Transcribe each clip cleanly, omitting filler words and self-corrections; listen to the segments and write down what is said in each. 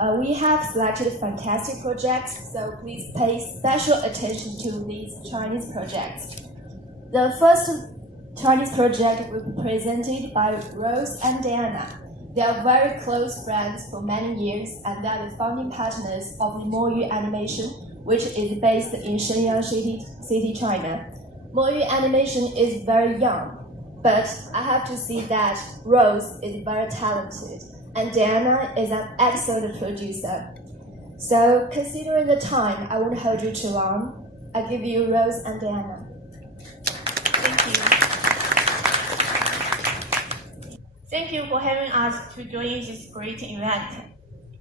We have selected fantastic projects, so please pay special attention to these Chinese projects. The first Chinese project will be presented by Rose and Diana. They are very close friends for many years, and they are the founding partners of Moyu Animation, which is based in Shenyang City, China. Moyu Animation is very young, but I have to say that Rose is very talented, and Diana is an excellent producer. So, considering the time, I won't hold you too long. I give you Rose and Diana. Thank you. Thank you for having us to join this great event.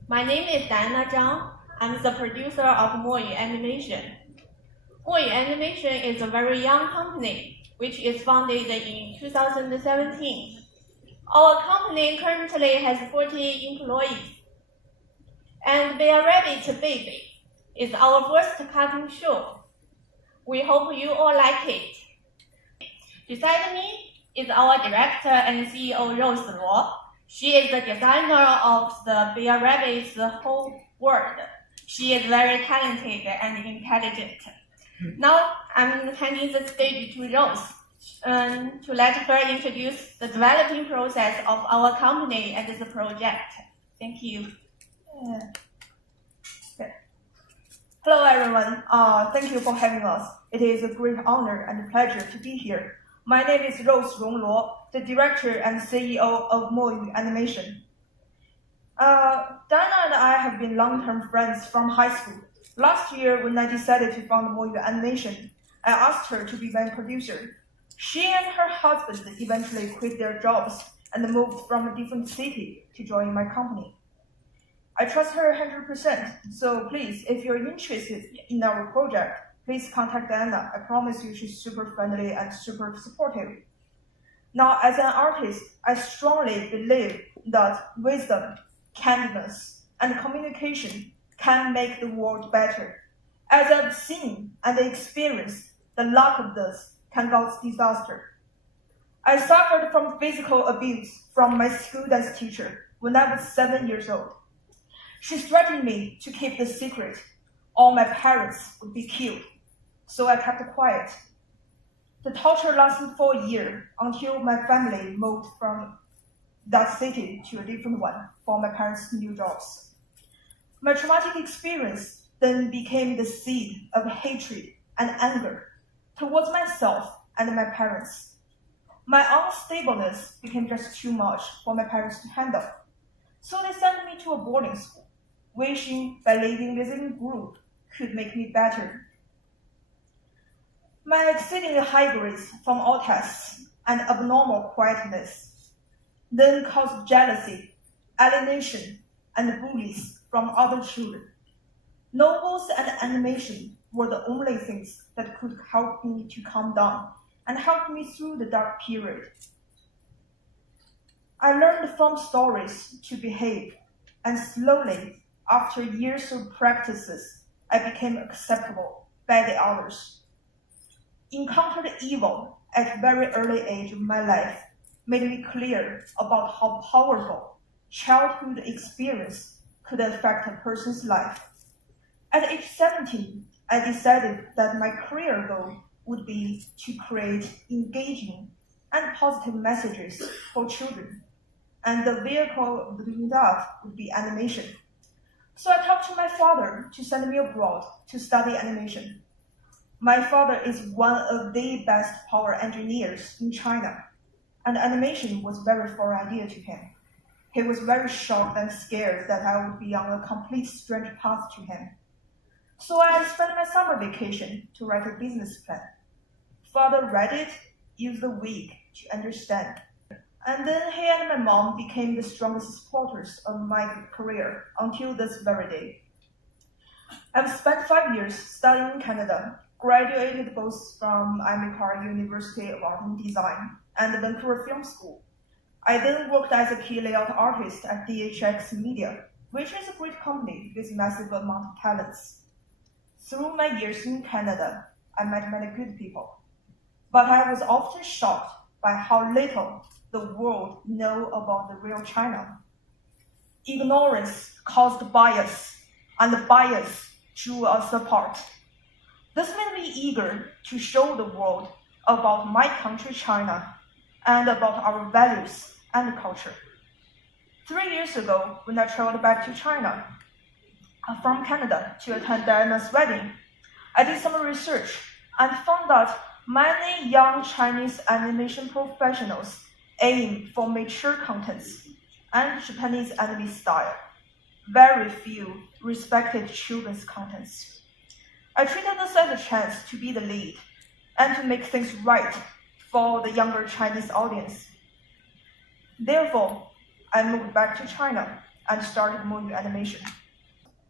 My name is Diana Zhang. I'm the producer of Moyu Animation. Moyu Animation is a very young company, which is founded in 2017. Our company currently has 40 employees. And Bear Rabbit Baby is our first cartoon show. We hope you all like it. Beside me is our director and CEO, Rose Luo. She is the designer of the Bear Rabbit's whole world. She is very talented and intelligent. Now I'm handing the stage to Rose to let her introduce the developing process of our company and the project. Thank you. Hello everyone, thank you for having us. It is a great honor and pleasure to be here. My name is Rose Luo, the director and CEO of Moyu Animation. Diana and I have been long-term friends from high school. Last year, when I decided to found Moyu Animation, I asked her to be my producer. She and her husband eventually quit their jobs and moved from a different city to join my company. I trust her 100%, so please, if you're interested in our project, please contact Diana. I promise you she's super friendly and super supportive. Now, as an artist, I strongly believe that wisdom, kindness, and communication can make the world better. As I've seen and experienced, the lack of this can cause disaster. I suffered from physical abuse from my school dance teacher when I was 7 years old. She threatened me to keep the secret, or my parents would be killed. So I kept quiet. The torture lasted for a year until my family moved from that city to a different one for my parents' new jobs. My traumatic experience then became the seed of hatred and anger towards myself and my parents. My unstableness became just too much for my parents to handle. So they sent me to a boarding school, wishing by living within a group could make me better. My exceedingly high grades from all tests and abnormal quietness then caused jealousy, alienation, and bullies from other children. Novels and animation were the only things that could help me to calm down and help me through the dark period. I learned from stories to behave, and slowly, after years of practices, I became acceptable by the others. Encountered evil at a very early age of my life made me clear about how powerful childhood experience could affect a person's life. At age 17, I decided that my career goal would be to create engaging and positive messages for children, and the vehicle of doing that would be animation. So I talked to my father to send me abroad to study animation. My father is one of the best power engineers in China, and animation was a very foreign idea to him. He was very shocked and scared that I would be on a complete strange path to him. So I spent my summer vacation to write a business plan. Father read it, used a week to understand, and then he and my mom became the strongest supporters of my career until this very day. I've spent 5 years studying in Canada, graduated both from IMCAR University of Art and Design and the Vancouver Film School. I then worked as a key layout artist at DHX Media, which is a great company with massive amount of talents. Through my years in Canada, I met many good people, but I was often shocked by how little the world know about the real China. Ignorance caused bias, and bias drew us apart. This made me eager to show the world about my country, China, and about our values and culture. 3 years ago, when I traveled back to China from Canada to attend Diana's wedding, I did some research and found that many young Chinese animation professionals aim for mature contents and Japanese anime style. Very few respected children's contents. I treated this as a chance to be the lead and to make things right for the younger Chinese audience. Therefore, I moved back to China and started Moyu Animation.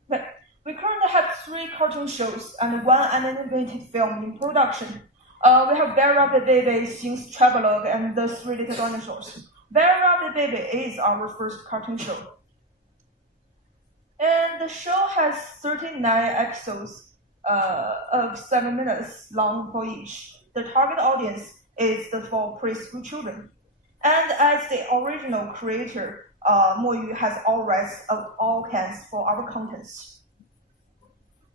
We currently have 3 cartoon shows and 1 animated film in production. We have Bear Rabbit Baby, Sings Travelogue, and The 3 Little Dinosaurs. Bear Rabbit Baby is our first cartoon show. And the show has 39 episodes of 7 minutes long for each. The target audience is for preschool children. And as the original creator, Moyu has all rights of all kinds for our contents.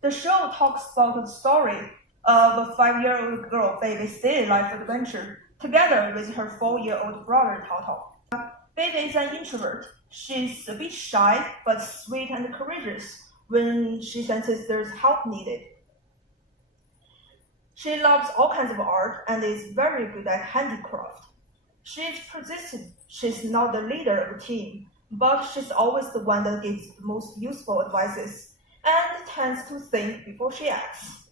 The show talks about the story of a 5-year-old girl baby's daily life adventure together with her 4-year-old brother Tao Tao. Baby is an introvert. She's a bit shy but sweet and courageous when she senses there's help needed. She loves all kinds of art and is very good at handicraft. She is persistent. She's not the leader of the team, but she's always the one that gives the most useful advices and tends to think before she acts.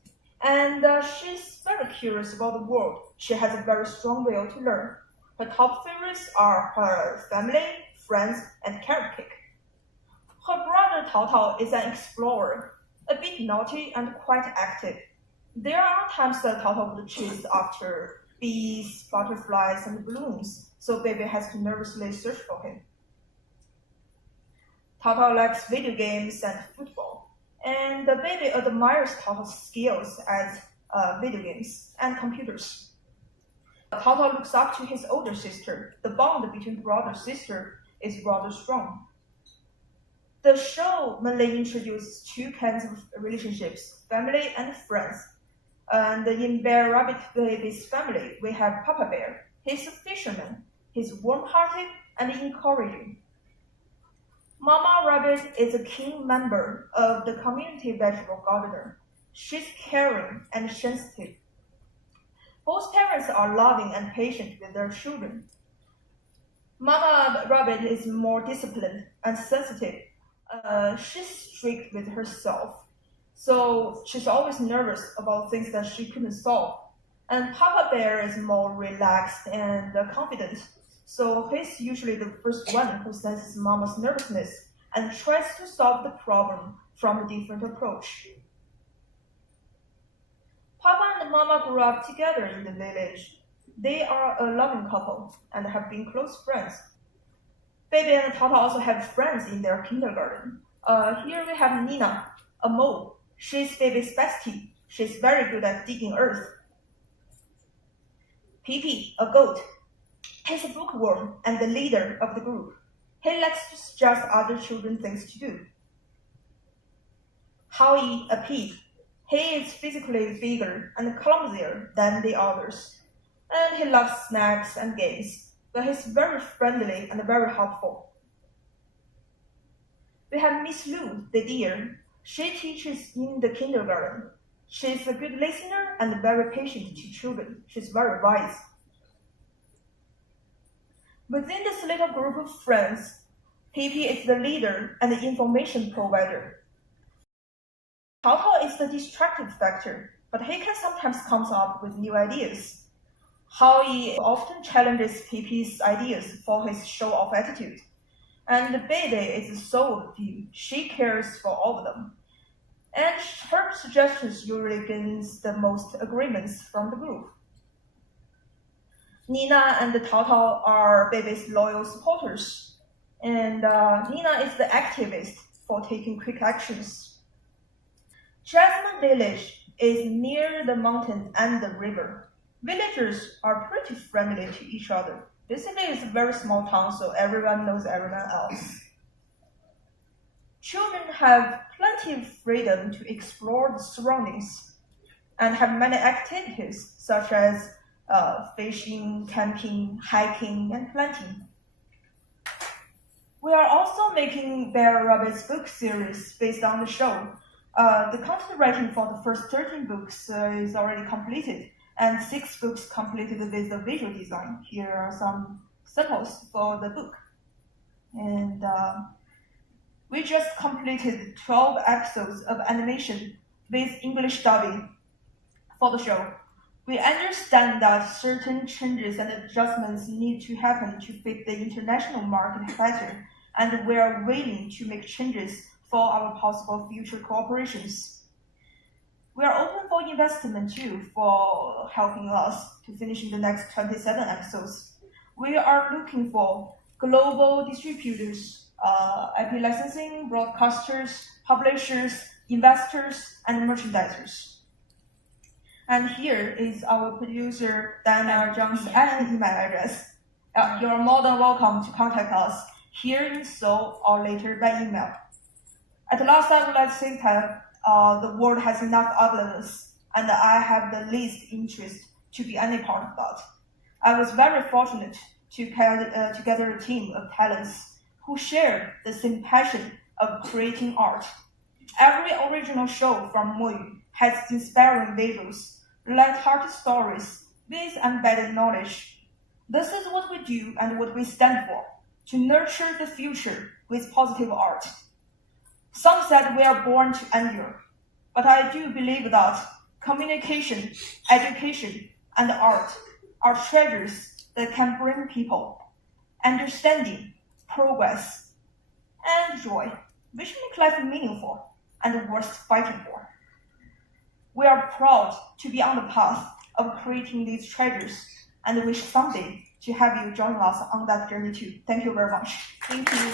And she's very curious about the world. She has a very strong will to learn. Her top favorites are her family, friends, and carrot cake. Her brother Tao Tao is an explorer, a bit naughty and quite active. There are times that Tao Tao would chase after bees, butterflies, and balloons, so Baby has to nervously search for him. Tao Tao likes video games and football, and the Baby admires Tao Tao's skills at video games and computers. Tao Tao looks up to his older sister. The bond between brother and sister is rather strong. The show mainly introduces 2 kinds of relationships, family and friends. And in Bear Rabbit Baby's family, we have Papa Bear. He's a fisherman. He's warm-hearted and encouraging. Mama Rabbit is a keen member of the community vegetable gardener. She's caring and sensitive. Both parents are loving and patient with their children. Mama Rabbit is more disciplined and sensitive. She's strict with herself, so she's always nervous about things that she couldn't solve. And Papa Bear is more relaxed and confident, so he's usually the first one who senses Mama's nervousness and tries to solve the problem from a different approach. Papa and Mama grew up together in the village. They are a loving couple and have been close friends. Baby and Tao Tao also have friends in their kindergarten. Here we have Nina, a mole. She's Baby's bestie. She's very good at digging earth. Pee-Pee, a goat. He's a bookworm and the leader of the group. He likes to suggest other children things to do. Howie, a pig. He is physically bigger and clumsier than the others, and he loves snacks and games, but he's very friendly and very helpful. We have Miss Lu, the deer. She teaches in the kindergarten. She's a good listener and very patient to children. She's very wise. Within this little group of friends, Pee-Pee is the leader and the information provider. Tao Tao is the distracted factor, but he can sometimes come up with new ideas. Howie often challenges Pee-Pee's ideas for his show-off attitude. And Baby is the soul of the team. She cares for all of them. And her suggestions usually gains the most agreements from the group. Nina and Tao Tao are Baby's loyal supporters. And Nina is the activist for taking quick actions. Jasmine Village is near the mountain and the river. Villagers are pretty friendly to each other. Basically, it's a very small town, so everyone knows everyone else. Children have plenty of freedom to explore the surroundings and have many activities such as fishing, camping, hiking, and planting. We are also making Bear Rabbit's book series based on the show. The content writing for the first 13 books is already completed, and 6 books completed with the visual design. Here are some samples for the book. And we just completed 12 episodes of animation with English dubbing for the show. We understand that certain changes and adjustments need to happen to fit the international market better, and we are willing to make changes for our possible future cooperations. We are open for investment too for helping us to finish the next 27 episodes. We are looking for global distributors, IP licensing, broadcasters, publishers, investors, and merchandisers. And here is our producer Diana Zhang's email address. You're more than welcome to contact us here in Seoul or later by email. At last, I would like to say that the world has enough ugliness, and I have the least interest to be any part of that. I was very fortunate to gather a team of talents who share the same passion of creating art. Every original show from Moyu has inspiring visuals, light-hearted stories with embedded knowledge. This is what we do and what we stand for, to nurture the future with positive art. Some said we are born to endure, but I do believe that communication, education, and art are treasures that can bring people understanding, progress, and joy, which make life meaningful and worth fighting for. We are proud to be on the path of creating these treasures and wish someday to have you join us on that journey too. Thank you very much. Thank you.